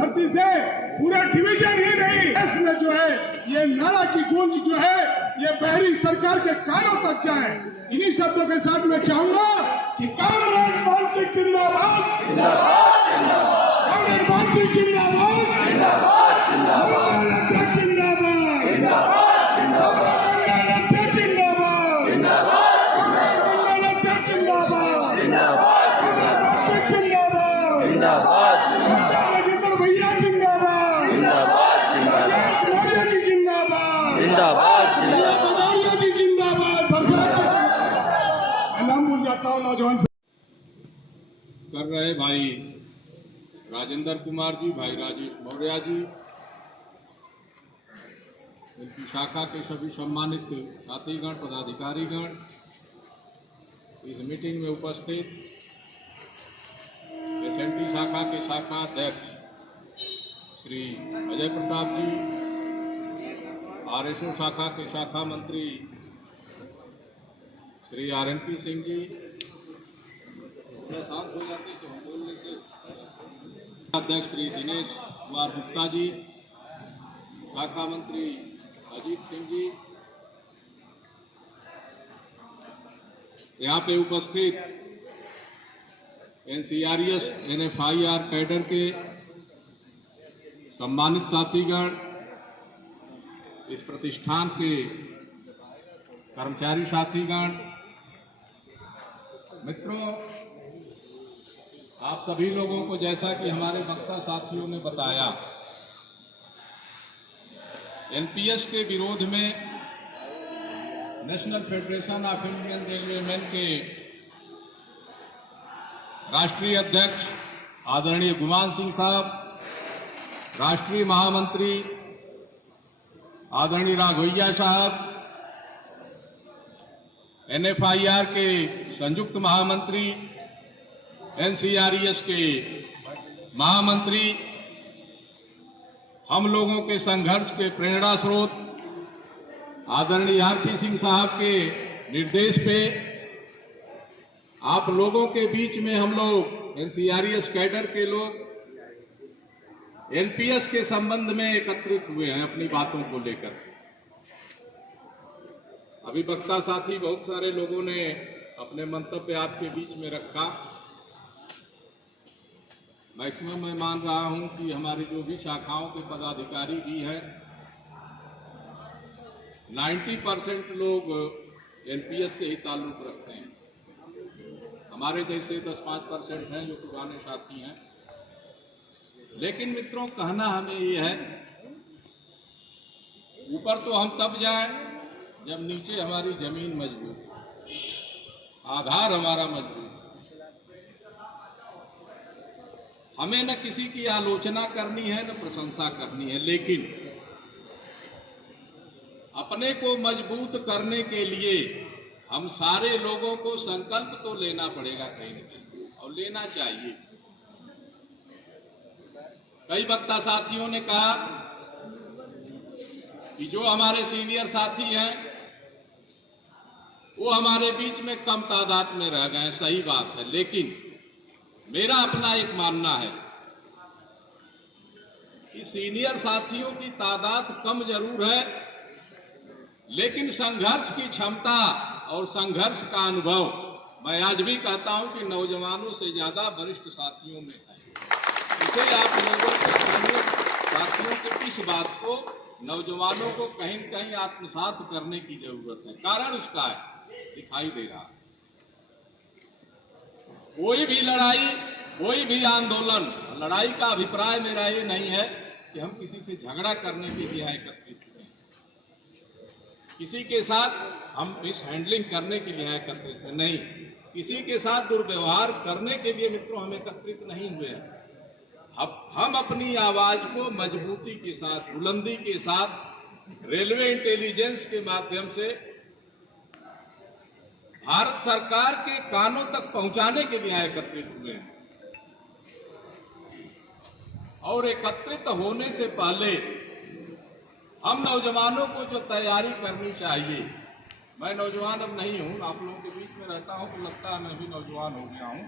धरती से पूरा डिवीजन ही नहीं, इसमें जो है ये नारा की गूंज जो है ये बहरी सरकार के कानों तक जाए। इन्हीं शब्दों के साथ मैं चाहूंगा कि कांग्रेस पार्टी जिंदाबाद, कांग्रेस पार्टी जिंदाबाद, राजेंद्र भैया जिंदाबाद, मोदी जी जिंदाबाद, जी जिंदाबाद। नाम भूल जाता हूँ नौजवान कर रहे भाई राजेंद्र कुमार जी, भाई राजेश मौर्य जी, उनकी शाखा के सभी सम्मानित साथीगण, पदाधिकारीगण, इस मीटिंग में उपस्थित एसएनटी शाखा के शाखा अध्यक्ष श्री अजय प्रताप जी, आरएसओ शाखा के शाखा मंत्री श्री आरएनपी सिंह जी, शांत हो जाते तो हम बोल लेते, अध्यक्ष श्री दिनेश कुमार गुप्ता जी, शाखा मंत्री अजीत सिंह जी, यहाँ पे उपस्थित एनसीआरएस एनएफआईआर कैडर के सम्मानित साथीगण, इस प्रतिष्ठान के कर्मचारी साथीगण, मित्रों, आप सभी लोगों को जैसा कि हमारे वक्ता साथियों ने बताया, एनपीएस के विरोध में national federation of Indian railwaymen के राष्ट्रीय अध्यक्ष आदरणीय गुमान सिंह साहब, राष्ट्रीय महामंत्री आदरणीय राघवैया साहब, एनएफआईआर के संयुक्त महामंत्री, एनसीआरएस के महामंत्री, हम लोगों के संघर्ष के प्रेरणा स्रोत आदरणीय आरपी सिंह साहब के निर्देश पे आप लोगों के बीच में हम लोग एनसीआरएस कैडर के लोग एनपीएस के संबंध में एकत्रित हुए हैं अपनी बातों को लेकर। अभी वक्ता साथी बहुत सारे लोगों ने अपने मंतव्य आपके बीच में रखा। मैक्सिमम मैं मान रहा हूं कि हमारी जो भी शाखाओं के पदाधिकारी भी हैं, 90% लोग एनपीएस से ही ताल्लुक रखते हैं। हमारे जैसे 10-5% हैं जो पुराने साथी हैं। लेकिन मित्रों, कहना हमें ये है, ऊपर तो हम तब जाएं जब नीचे हमारी जमीन मजबूत, आधार हमारा मजबूत। हमें न किसी की आलोचना करनी है न प्रशंसा करनी है, लेकिन अपने को मजबूत करने के लिए हम सारे लोगों को संकल्प तो लेना पड़ेगा कहीं न कहीं, और लेना चाहिए। कई वक्ता साथियों ने कहा कि जो हमारे सीनियर साथी हैं वो हमारे बीच में कम तादाद में रह गए। सही बात है, लेकिन मेरा अपना एक मानना है कि सीनियर साथियों की तादाद कम जरूर है, लेकिन संघर्ष की क्षमता और संघर्ष का अनुभव मैं आज भी कहता हूं कि नौजवानों से ज्यादा वरिष्ठ साथियों में है। इसे आप लोगों के साथियों के इस बात को, नौजवानों को कहीं न कहीं आत्मसात करने की जरूरत है। कारण उसका है, दिखाई दे रहा है। कोई भी लड़ाई, कोई भी आंदोलन, लड़ाई का अभिप्राय मेरा ये नहीं है कि हम किसी से झगड़ा करने के लिए एकत्रित हुए, किसी के साथ हम मिस हैंडलिंग करने के लिए एकत्रित नहीं, किसी के साथ दुर्व्यवहार करने के लिए मित्रों हम एकत्रित नहीं हुए हैं। अब हम अपनी आवाज को मजबूती के साथ, बुलंदी के साथ, रेलवे इंटेलिजेंस के माध्यम से भारत सरकार के कानों तक पहुंचाने के लिए एकत्रित हुए हैं। और एकत्रित होने से पहले हम नौजवानों को जो तैयारी करनी चाहिए, मैं नौजवान अब नहीं हूं, आप लोगों के बीच में रहता हूं तो लगता है मैं भी नौजवान हो गया हूं,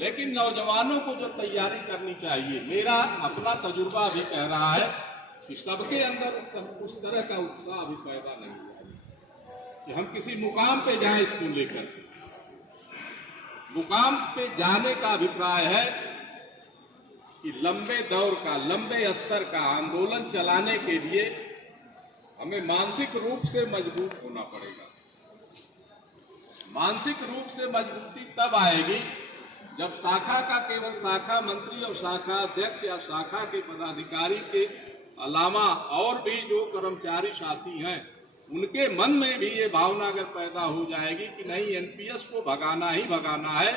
लेकिन नौजवानों को जो तैयारी करनी चाहिए, मेरा अपना तजुर्बा भी कह रहा है कि सबके अंदर उस तरह का उत्साह भी पैदा नहीं हुआ कि हम किसी मुकाम पे जाएं इसको लेकर। मुकाम पे जाने का अभिप्राय है कि लंबे दौर का, लंबे स्तर का आंदोलन चलाने के लिए हमें मानसिक रूप से मजबूत होना पड़ेगा। मानसिक रूप से मजबूती तब आएगी जब शाखा का केवल शाखा मंत्री और शाखा अध्यक्ष या शाखा के पदाधिकारी के अलावा और भी जो कर्मचारी साथी हैं, उनके मन में भी ये भावना अगर पैदा हो जाएगी कि नहीं, एनपीएस को भगाना ही भगाना है,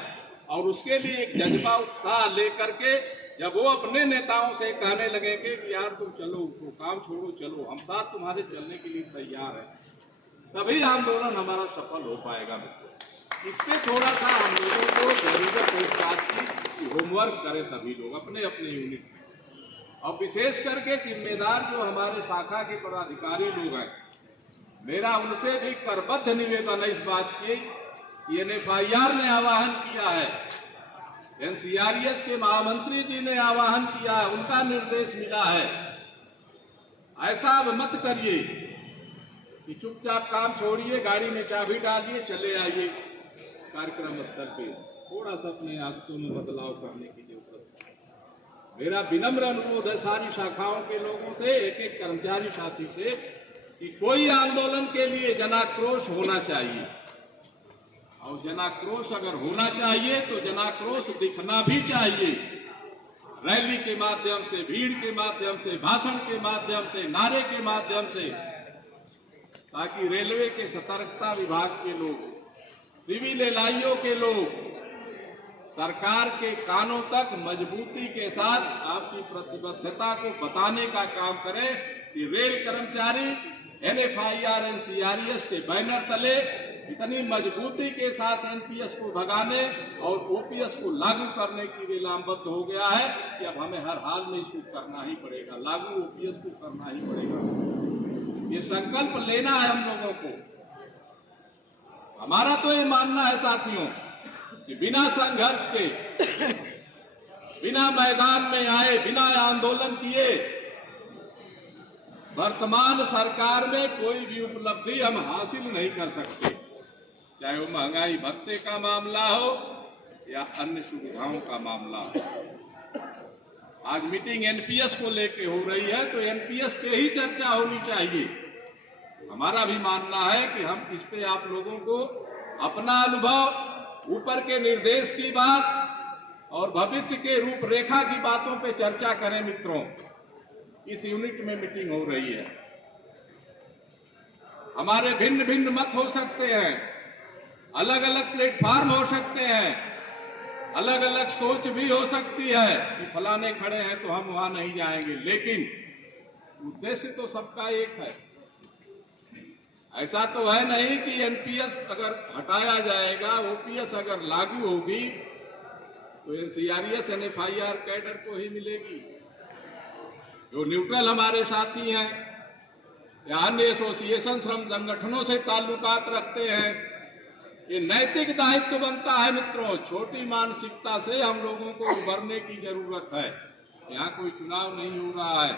और उसके लिए एक जज्बा, उत्साह लेकर के जब वो अपने नेताओं से कहने लगेंगे कि यार तुम चलो, तो काम छोड़ो, चलो, हम साथ तुम्हारे चलने के लिए तैयार हैं, तभी आंदोलन हमारा सफल हो पाएगा। मित्रों, इस पे थोड़ा सा हम लोगों को जरूरत है इस बात की होमवर्क करें सभी लोग अपने अपने यूनिट में, और विशेष करके जिम्मेदार जो हमारे शाखा के पदाधिकारी लोग हैं, मेरा उनसे भी करबद्ध निवेदन है इस बात की कि एनएफआईआर ने आह्वान किया है, एनसीआरएस के महामंत्री जी ने आह्वान किया है, उनका निर्देश मिला है, ऐसा अब मत करिए कि चुपचाप काम छोड़िए, गाड़ी में चाबी डालिए, चले आइए कार्यक्रम स्थल पे। थोड़ा सा अपने आदतों में बदलाव करने की जरूरत है। मेरा विनम्र अनुरोध है सारी शाखाओं के लोगों से, एक एक कर्मचारी साथी से, कि कोई आंदोलन के लिए जनाक्रोश होना चाहिए, और जनाक्रोश अगर होना चाहिए तो जनाक्रोश दिखना भी चाहिए, रैली के माध्यम से, भीड़ के माध्यम से, भाषण के माध्यम से, नारे के माध्यम से, ताकि रेलवे के सतर्कता विभाग के लोग, सिविल एलआईओ के लोग सरकार के कानों तक मजबूती के साथ आपकी प्रतिबद्धता को बताने का काम करें कि रेल कर्मचारी एनएफआईआर एनसीआरएस के बैनर तले इतनी मजबूती के साथ एनपीएस को भगाने और ओपीएस को लागू करने की वे लामबद्ध हो गया है कि अब हमें हर हाल में इसको करना ही पड़ेगा, लागू ओपीएस को करना ही पड़ेगा। ये संकल्प लेना है हम लोगों को। हमारा तो ये मानना है साथियों कि बिना संघर्ष के, बिना मैदान में आए, बिना आंदोलन किए वर्तमान सरकार में कोई भी उपलब्धि हम हासिल नहीं कर सकते, चाहे वो महंगाई भत्ते का मामला हो या अन्य सुविधाओं का मामला हो। आज मीटिंग एनपीएस को लेके हो रही है, तो एनपीएस पे ही चर्चा होनी चाहिए। हमारा भी मानना है कि हम इस पे आप लोगों को अपना अनुभव, ऊपर के निर्देश की बात और भविष्य के रूपरेखा की बातों पे चर्चा करें। मित्रों, इस यूनिट में मीटिंग हो रही है, हमारे भिन्न भिन्न मत हो सकते हैं, अलग अलग प्लेटफॉर्म हो सकते हैं, अलग अलग सोच भी हो सकती है कि फलाने खड़े हैं तो हम वहां नहीं जाएंगे, लेकिन उद्देश्य तो सबका एक है। ऐसा तो है नहीं कि एनपीएस अगर हटाया जाएगा, ओपीएस अगर लागू होगी तो एनसीआरएस एनएफआईआर कैडर को ही मिलेगी। जो न्यूट्रल हमारे साथी हैं या अन्य एसोसिएशन श्रम संगठनों से ताल्लुकात रखते हैं, ये नैतिक दायित्व बनता है। मित्रों, छोटी मानसिकता से हम लोगों को उभरने की जरूरत है। यहाँ कोई चुनाव नहीं हो रहा है,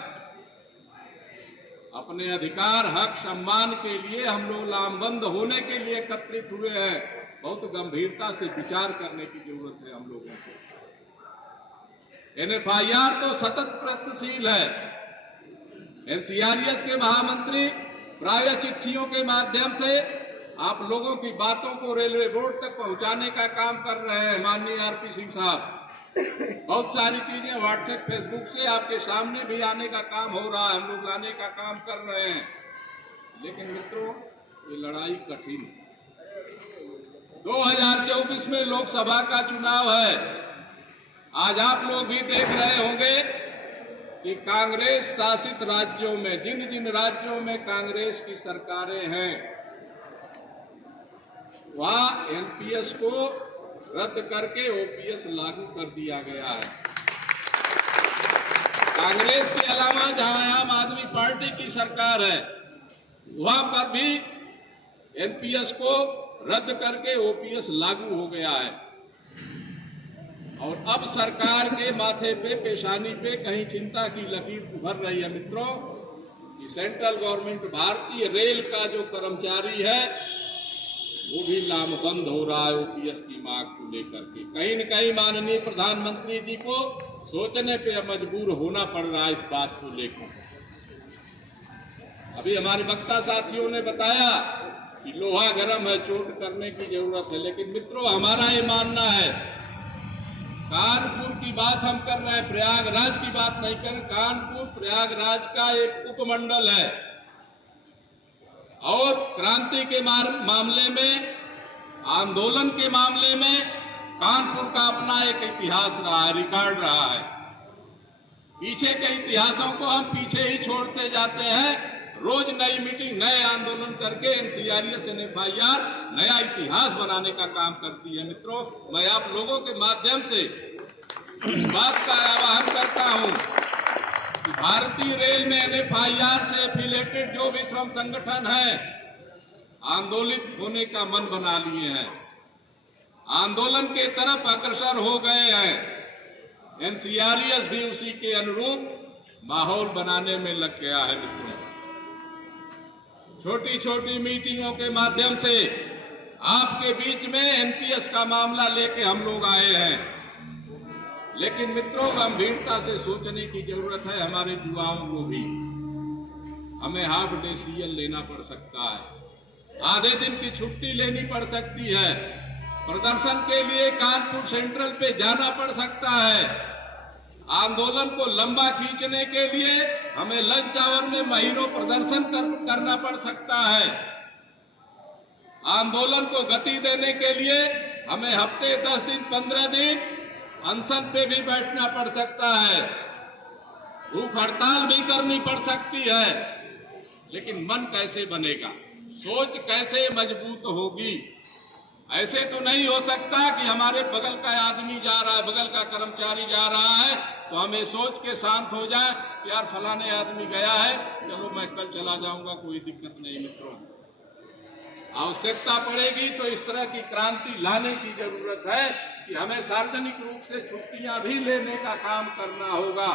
अपने अधिकार, हक, सम्मान के लिए हम लोग लामबंद होने के लिए एकत्रित हुए हैं। बहुत गंभीरता से विचार करने की जरूरत है हम लोगों को। एनएफआईआर तो सतत प्रयत्नशील है। एनसीआरएस के महामंत्री प्राय चिट्ठियों के माध्यम से आप लोगों की बातों को रेलवे बोर्ड तक पहुंचाने का काम कर रहे हैं। माननीय आरपी सिंह साहब, बहुत सारी चीजें व्हाट्सएप, फेसबुक से आपके सामने भी आने का काम हो रहा है, हम लोग लाने का काम कर रहे हैं। लेकिन मित्रों, ये लड़ाई कठिन है। 2024 में लोकसभा का चुनाव है। आज आप लोग भी देख रहे होंगे कि कांग्रेस शासित राज्यों में, जिन जिन राज्यों में कांग्रेस की सरकारें हैं, वहां एनपीएस को रद्द करके ओपीएस लागू कर दिया गया है। कांग्रेस के अलावा जहां आम आदमी पार्टी की सरकार है, वहां पर भी एनपीएस को रद्द करके ओपीएस लागू हो गया है। और अब सरकार के माथे पे, पेशानी पे कहीं चिंता की लकीर उभर रही है मित्रों कि सेंट्रल गवर्नमेंट, भारतीय रेल का जो कर्मचारी है वो भी लामबंद हो रहा है ओपीएस की मांग को लेकर के। कहीं न कहीं माननीय प्रधानमंत्री जी को सोचने पे मजबूर होना पड़ रहा है इस बात को लेकर। अभी हमारे वक्ता साथियों ने बताया कि लोहा गर्म है, चोट करने की जरूरत है, लेकिन मित्रों हमारा ये मानना है, कानपुर की बात हम कर रहे हैं, प्रयागराज की बात नहीं कर। कानपुर प्रयागराज का एक उपमंडल है और क्रांति के मामले में, आंदोलन के मामले में कानपुर का अपना एक इतिहास रहा है, रिकॉर्ड रहा है। पीछे के इतिहासों को हम पीछे ही छोड़ते जाते हैं। रोज नई मीटिंग, नए आंदोलन करके एनसीआरएस एफआईआर नया इतिहास बनाने का काम करती है। मित्रों, मैं आप लोगों के माध्यम से इस बात का आह्वान करता हूं कि भारतीय रेल में एफआईआर से एफिलेटेड जो भी श्रम संगठन है आंदोलित होने का मन बना लिए हैं, आंदोलन के तरफ अग्रसर हो गए हैं। एनसीआरएस भी उसी के अनुरूप माहौल बनाने में लग गया है। मित्रों, छोटी छोटी मीटिंगों के माध्यम से आपके बीच में एनपीएस का मामला लेके हम लोग आए हैं, लेकिन मित्रों गंभीरता से सोचने की जरूरत है हमारे युवाओं को भी। हमें हाफ डे सीएल लेना पड़ सकता है, आधे दिन की छुट्टी लेनी पड़ सकती है, प्रदर्शन के लिए कानपुर सेंट्रल पे जाना पड़ सकता है। आंदोलन को लंबा खींचने के लिए हमें लंच आवर में महीनों प्रदर्शन करना पड़ सकता है। आंदोलन को गति देने के लिए हमें हफ्ते 10 दिन 15 दिन अनशन पे भी बैठना पड़ सकता है, भूख हड़ताल भी करनी पड़ सकती है। लेकिन मन कैसे बनेगा, सोच कैसे मजबूत होगी? ऐसे तो नहीं हो सकता कि हमारे बगल का आदमी जा रहा है, बगल का कर्मचारी जा रहा है तो हमें सोच के शांत हो जाए कि यार फलाने आदमी गया है, चलो मैं कल चला जाऊंगा, कोई दिक्कत नहीं। मित्रों, आवश्यकता पड़ेगी तो इस तरह की क्रांति लाने की जरूरत है कि हमें सार्वजनिक रूप से छुट्टियां भी लेने का काम करना होगा।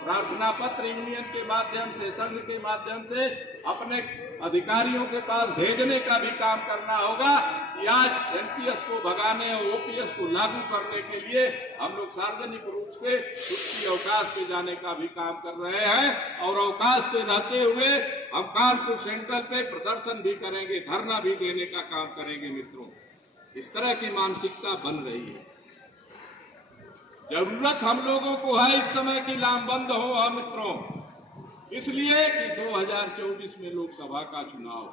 प्रार्थना पत्र यूनियन के माध्यम से, संघ के माध्यम से अपने अधिकारियों के पास भेजने का भी काम करना होगा कि आज एनपीएस को भगाने और ओपीएस को लागू करने के लिए हम लोग सार्वजनिक रूप से छुट्टी अवकाश पे जाने का भी काम कर रहे हैं। और अवकाश पे रहते हुए हम कानपुर सेंट्रल पे प्रदर्शन भी करेंगे, धरना भी देने का काम करेंगे। मित्रों, इस तरह की मानसिकता बन रही है। जरूरत हम लोगों को है इस समय की लामबंद हो मित्रों, इसलिए कि 2024 में लोकसभा का चुनाव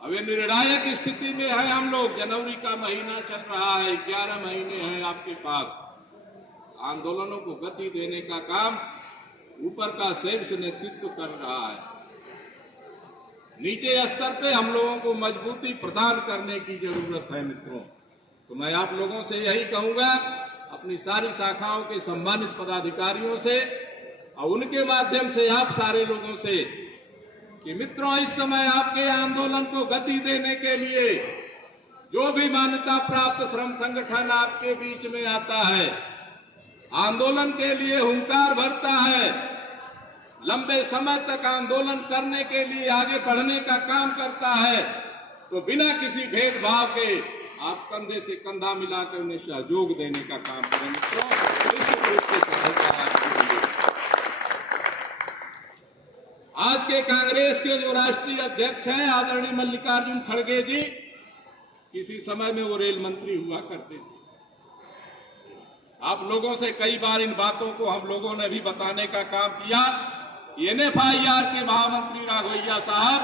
अब ये निर्णायक स्थिति में है। हम लोग, जनवरी का महीना चल रहा है, 11 महीने हैं आपके पास। आंदोलनों को गति देने का काम ऊपर का शीर्ष नेतृत्व कर रहा है, नीचे स्तर पे हम लोगों को मजबूती प्रदान करने की जरूरत है। मित्रों, तो मैं आप लोगों से यही कहूंगा, अपनी सारी शाखाओं के सम्मानित पदाधिकारियों से और उनके माध्यम से आप सारे लोगों से कि मित्रों, इस समय आपके आंदोलन को गति देने के लिए जो भी मान्यता प्राप्त श्रम संगठन आपके बीच में आता है, आंदोलन के लिए हुंकार भरता है, लंबे समय तक आंदोलन करने के लिए आगे बढ़ने का काम करता है, तो बिना किसी भेदभाव के आप कंधे से कंधा मिलाकर उन्हें सहयोग देने का काम करें। मित्रों, निश्चित रूप से सफलता आपके लिए। आज के कांग्रेस के जो राष्ट्रीय अध्यक्ष हैं आदरणीय मल्लिकार्जुन खड़गे जी, किसी समय में वो रेल मंत्री हुआ करते थे। आप लोगों से कई बार इन बातों को हम लोगों ने भी बताने का काम किया। एनएफआईआर के महामंत्री राघवैया साहब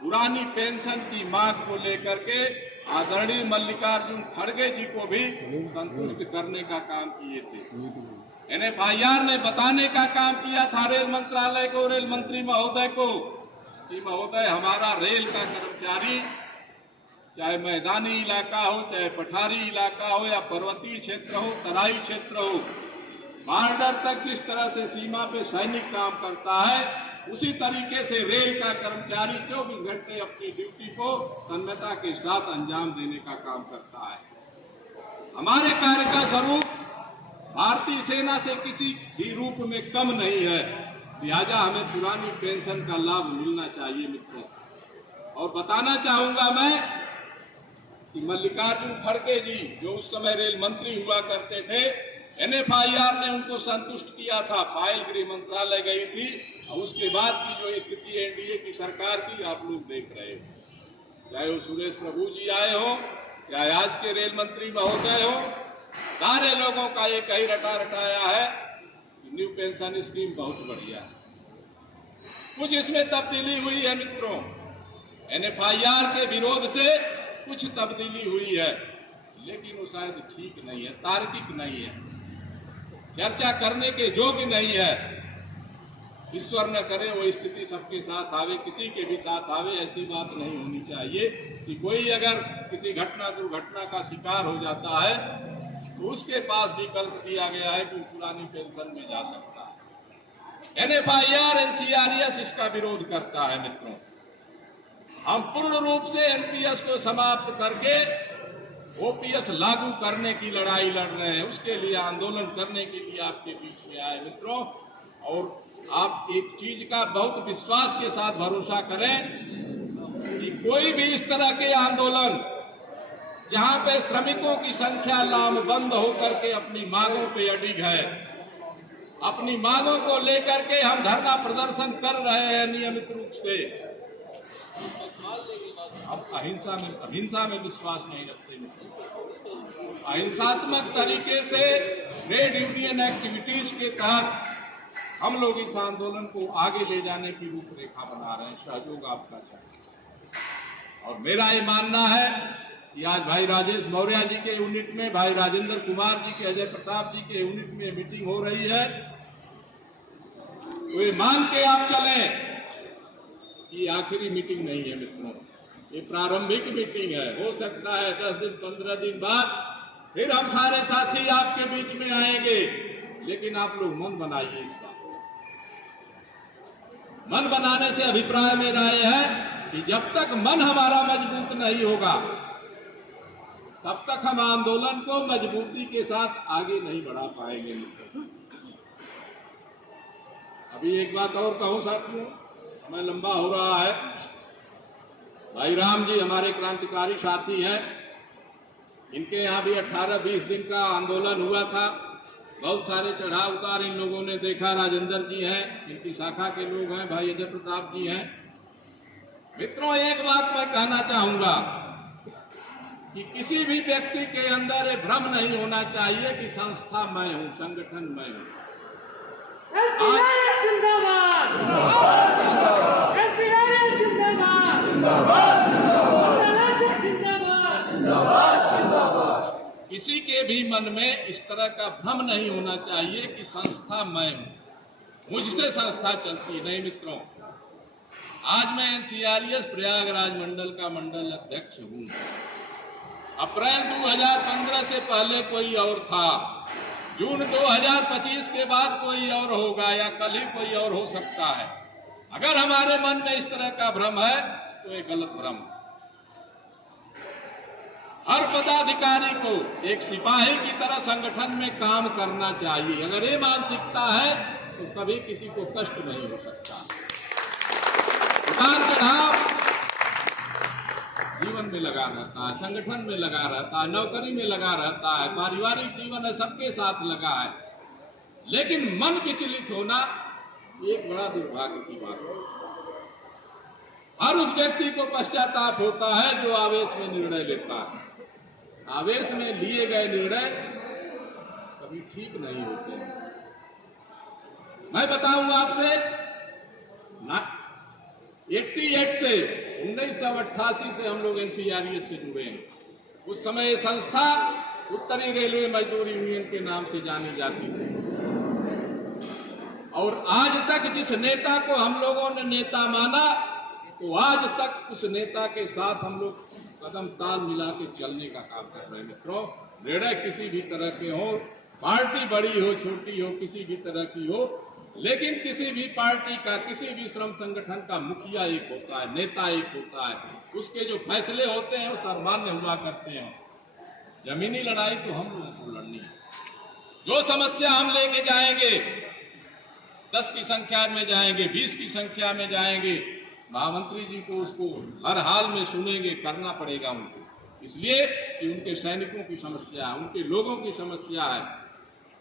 पुरानी पेंशन की मांग को लेकर के आदरणीय मल्लिकार्जुन खड़गे जी को भी संतुष्ट करने का काम किए थे। एनएफआईआर ने बताने का काम किया था रेल मंत्रालय को, रेल मंत्री महोदय को, कि महोदय हमारा रेल का कर्मचारी चाहे मैदानी इलाका हो, चाहे पठारी इलाका हो या पर्वतीय क्षेत्र हो, तराई क्षेत्र हो, बॉर्डर तक जिस तरह से सीमा पे सैनिक काम करता है, उसी तरीके से रेल का कर्मचारी 24 घंटे अपनी ड्यूटी को तन्मयता के साथ अंजाम देने का काम करता है। हमारे कार्य का स्वरूप भारतीय सेना से किसी भी रूप में कम नहीं है, लिहाजा हमें पुरानी पेंशन का लाभ मिलना चाहिए मित्रों। और बताना चाहूंगा मैं कि मल्लिकार्जुन खड़गे जी जो उस समय रेल मंत्री हुआ करते थे, NFIR ने उनको संतुष्ट किया था, फाइल गृह मंत्रालय गई थी, और उसके बाद की जो स्थिति एनडीए की सरकार की आप लोग देख रहे हो। चाहे वो सुरेश प्रभु जी आए हो, चाहे आज के रेल मंत्री महोदय हो, सारे लोगों का एक ही रटा रटाया है कि न्यू पेंशन स्कीम बहुत बढ़िया है। कुछ इसमें तब्दीली हुई है मित्रों, NFIR के विरोध से कुछ तब्दीली हुई है, लेकिन वो शायद ठीक नहीं है, तार्किक नहीं है, चर्चा करने के योग्य नहीं है। ईश्वर न करे वो स्थिति सबके साथ आवे, किसी के भी साथ आवे, ऐसी बात नहीं होनी चाहिए कि कोई अगर किसी घटना दुर्घटना का शिकार हो जाता है तो उसके पास विकल्प दिया गया है कि पुरानी पेंशन में जा सकता है। NFIR NCRES इसका विरोध करता है मित्रों। हम पूर्ण रूप से NPS को समाप्त करके OPS लागू करने की लड़ाई लड़ रहे हैं, उसके लिए आंदोलन करने के लिए आपके बीच में आए मित्रों। और आप एक चीज का बहुत विश्वास के साथ भरोसा करें कि कोई भी इस तरह के आंदोलन जहां पे श्रमिकों की संख्या लामबंद होकर के अपनी मांगों पे अडिग है, अपनी मांगों को लेकर के हम धरना प्रदर्शन कर रहे हैं नियमित रूप से, अब अहिंसा में विश्वास नहीं रखते। अहिंसात्मक तरीके से ट्रेड यूनियन एक्टिविटीज के तहत हम लोग इस आंदोलन को आगे ले जाने की रूपरेखा बना रहे हैं। सहयोग आपका चाहिए। और मेरा ये मानना है कि आज भाई राजेश मौर्य जी के यूनिट में, भाई राजेंद्र कुमार जी के, अजय प्रताप जी के यूनिट में मीटिंग हो रही है, तो ये मान के आप चलें कि आखिरी मीटिंग नहीं है मित्रों, ये प्रारंभिक मीटिंग है। हो सकता है 10 दिन 15 दिन बाद फिर हम सारे साथी आपके बीच में आएंगे, लेकिन आप लोग मन बनाइए। इसका मन बनाने से अभिप्राय मेरा यह है कि जब तक मन हमारा मजबूत नहीं होगा तब तक हम आंदोलन को मजबूती के साथ आगे नहीं बढ़ा पाएंगे। अभी एक बात और कहूं साथियों, समय लंबा हो रहा है। भाई राम जी हमारे क्रांतिकारी साथी हैं, इनके यहाँ भी 18-20 दिन का आंदोलन हुआ था, बहुत सारे चढ़ाव उतार इन लोगों ने देखा। राजेंद्र जी हैं, इनकी शाखा के लोग हैं, भाई अजय प्रताप जी हैं। मित्रों एक बात मैं कहना चाहूंगा कि किसी भी व्यक्ति के अंदर ये भ्रम नहीं होना चाहिए कि संस्था मैं हूं, संगठन मैं हूं। किसी के भी मन में इस तरह का भ्रम नहीं होना चाहिए कि संस्था मैं हूं, मुझसे संस्था चलती नहीं। मित्रों आज मैं NCRES प्रयागराज मंडल का मंडल अध्यक्ष हूं। अप्रैल 2015 से पहले कोई और था, जून 2025 के बाद कोई और होगा, या कल ही कोई और हो सकता है। अगर हमारे मन में इस तरह का भ्रम है तो ये गलत भ्रम है। हर पदाधिकारी को एक सिपाही की तरह संगठन में काम करना चाहिए। अगर ये मानसिकता है तो कभी किसी को कष्ट नहीं हो सकता। उतार चढ़ाव जीवन में लगा रहता है, संगठन में लगा रहता है, नौकरी में लगा रहता है, पारिवारिक जीवन है, सबके साथ लगा है, लेकिन मन विचलित होना एक बड़ा दुर्भाग्य की बात है। हर उस व्यक्ति को पश्चाताप होता है जो आवेश में निर्णय लेता है। आवेश में लिए गए निर्णय कभी ठीक नहीं होते। मैं बताऊं आपसे, 88 से 1988 से हम लोग NCRES से जुड़े हैं। उस समय ये संस्था उत्तरी रेलवे मजदूर यूनियन के नाम से जानी जाती थी, और आज तक जिस नेता को हम लोगों ने नेता माना, तो आज तक उस नेता के साथ हम लोग कदम ताल मिला के चलने का काम कर रहे हैं। मित्रों निर्णय किसी भी तरह के हो, पार्टी बड़ी हो छोटी हो, किसी भी तरह की हो, लेकिन किसी भी पार्टी का, किसी भी श्रम संगठन का मुखिया एक होता है, नेता एक होता है। उसके जो फैसले होते हैं वो सर्वमान्य हुआ करते हैं। जमीनी लड़ाई तो हम लोगों को लड़नी है। जो समस्या हम लेके जाएंगे, 10 की संख्या में जाएंगे, 20 की संख्या में जाएंगे, महामंत्री जी को उसको हर हाल में सुनेंगे, करना पड़ेगा उनको, इसलिए कि उनके सैनिकों की समस्या है, उनके लोगों की समस्या है।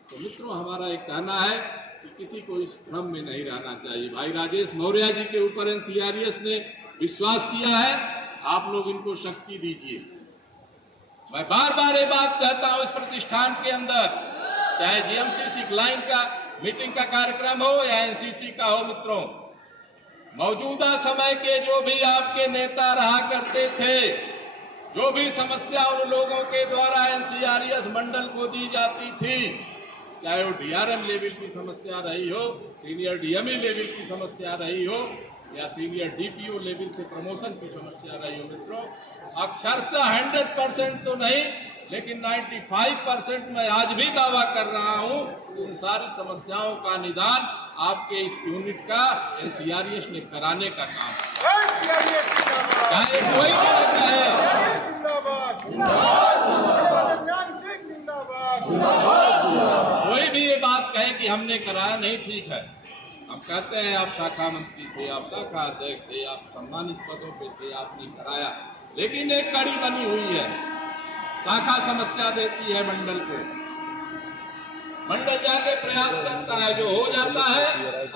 तो मित्रों, हमारा एक कहना है कि किसी को इस भ्रम में नहीं रहना चाहिए। भाई राजेश मौर्य जी के ऊपर एनसीआरएस ने विश्वास किया है, आप लोग इनको शक्ति दीजिए। मैं बार बार ये बात कहता हूं इस प्रतिष्ठान के अंदर, चाहे जीएमसीसी क्लाइंट का मीटिंग का कार्यक्रम हो या एनसीसी का हो, मित्रों, मौजूदा समय के जो भी आपके नेता रहा करते थे, जो भी समस्या उन लोगों के द्वारा एनसीआरएस मंडल को दी जाती थी, चाहे वो डीआरएम लेवल की समस्या रही हो, सीनियर डीएमई लेवल की समस्या रही हो, या सीनियर डीपीओ लेवल से प्रमोशन की समस्या रही हो, मित्रों, अक्षरशः 100% तो नहीं, लेकिन 95% मैं आज भी दावा कर रहा हूं कि उन सारी समस्याओं का निदान आपके इस यूनिट का एनसीआरएस ने कराने का काम है। चाहे कोई कोई भी ये बात कहे कि हमने कराया नहीं, ठीक है, हम कहते हैं आप शाखा मंत्री थे, आप शाखा अध्यक्ष थे, आप सम्मानित पदों पे थे, आपने कराया, लेकिन एक कड़ी बनी हुई है, शाखा समस्या देती है मंडल को, मंडल जाके प्रयास करता है, जो हो जाता है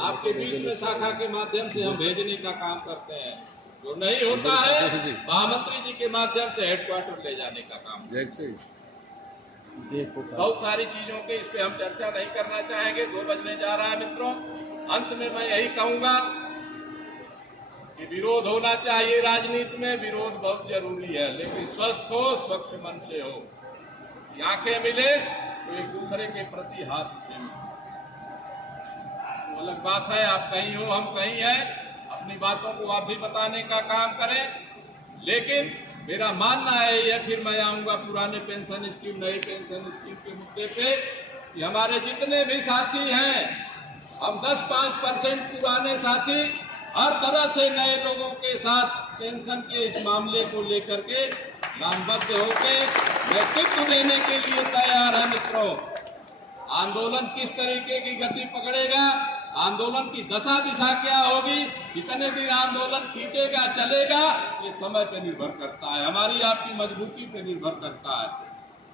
आपके बीच में शाखा के माध्यम से हम भेजने का काम करते हैं, जो नहीं होता है महामंत्री जी के माध्यम से हेडक्वार्टर ले जाने का काम। बहुत सारी चीजों के इस पे हम चर्चा नहीं करना चाहेंगे, 2 बजने जा रहा है मित्रों। अंत में मैं यही कहूंगा कि विरोध होना चाहिए, राजनीति में विरोध बहुत जरूरी है, लेकिन स्वस्थ हो, स्वच्छ मन से हो, आंखें मिले तो एक दूसरे के प्रति हाथ उठे। तो अलग बात है, आप कहीं हो हम कहीं हैं, अपनी बातों को आप भी बताने का काम करें, लेकिन मेरा मानना है या फिर मैं आऊंगा पुराने पेंशन स्कीम, नई पेंशन स्कीम के मुद्दे पे, कि हमारे जितने भी साथी हैं, हम 10-5% पुराने साथी हर तरह से नए लोगों के साथ पेंशन के इस मामले को लेकर के नामबद्ध होकर नेतृत्व देने के लिए तैयार है। मित्रों, आंदोलन किस तरीके की गति पकड़ेगा, आंदोलन की दशा दिशा क्या होगी, कितने दिन आंदोलन खींचेगा चलेगा, ये समय पे निर्भर करता है, हमारी आपकी मजबूती पे निर्भर करता है।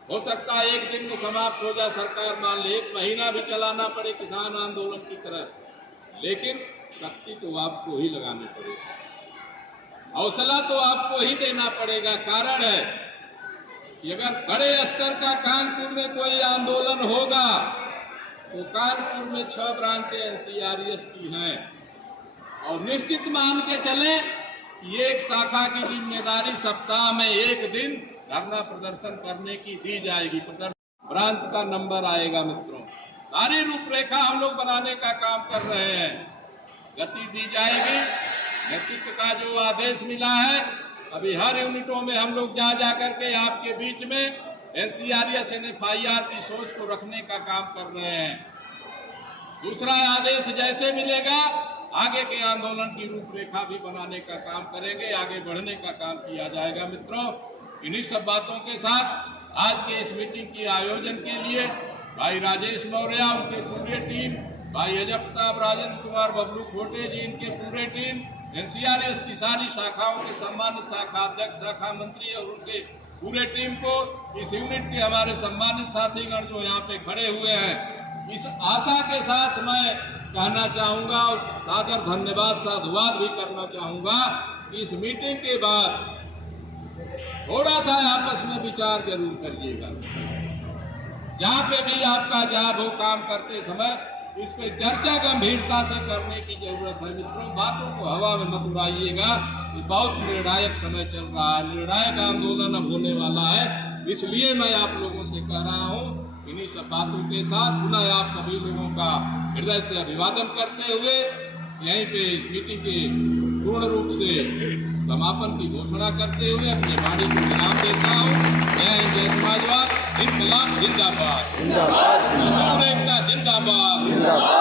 हो सकता है एक दिन में समाप्त हो जाए, सरकार मान ले 1 महीना भी चलाना पड़े किसान आंदोलन की तरह, लेकिन शक्ति तो आपको ही लगानी पड़ेगी, हौसला तो आपको ही देना पड़ेगा। कारण है कि अगर बड़े स्तर का कानपुर में कोई आंदोलन होगा तो कानपुर में 6 ब्रांचें एनसीआरएस की हैं, और निश्चित मान के चलें कि एक शाखा की जिम्मेदारी सप्ताह में 1 दिन धरना प्रदर्शन करने की दी जाएगी, ब्रांच का नंबर आएगा। मित्रों, सारी रूपरेखा हम लोग बनाने का काम कर रहे हैं, गति दी जाएगी। नेतृत्व का जो आदेश मिला है, अभी हर यूनिटों में हम लोग जा करके आपके बीच में एनसीआरएस एफआईआर की सोच को रखने का काम कर रहे हैं। दूसरा आदेश जैसे मिलेगा, आगे के आंदोलन की रूपरेखा भी बनाने का काम करेंगे, आगे बढ़ने का काम किया जाएगा। मित्रों, इन्हीं सब बातों के साथ आज के इस मीटिंग के आयोजन के लिए भाई राजेश मौर्य, उनके पूरी टीम, भाई अजब राजेंद्र कुमार, बबलू खोटे जी, इनके पूरे टीम, एनसीआरएस की सारी शाखाओं के सम्मानित शाखा अध्यक्ष, शाखा मंत्री और उनके पूरे टीम को, इस यूनिट के हमारे सम्मानित साथीगण जो यहाँ पे खड़े हुए हैं, इस आशा के साथ मैं कहना चाहूँगा और सादर धन्यवाद साधुवाद भी करना चाहूँगा कि इस मीटिंग के बाद थोड़ा सा आपस में विचार जरूर करिएगा। जहाँ पे भी आपका जाब हो काम करते समय, इस पे चर्चा गंभीरता से करने की जरूरत है। मित्रों, बातों को हवा में मत उड़ाइएगा, ये बहुत निर्णायक समय चल रहा है, निर्णायक आंदोलन अब होने वाला है, इसलिए मैं आप लोगों से कह रहा हूँ। इन्हीं सब बातों के साथ पुनः आप सभी लोगों का हृदय से अभिवादन करते हुए यहीं पे मीटिंग के पूर्ण रूप से समापन की घोषणा करते हुए अपने वाणी को विराम देता हूँ। जय हिंद, जय समाजवाद, इनकलाब जिंदाबाद, जिंदाबाद, जिंदाबाद।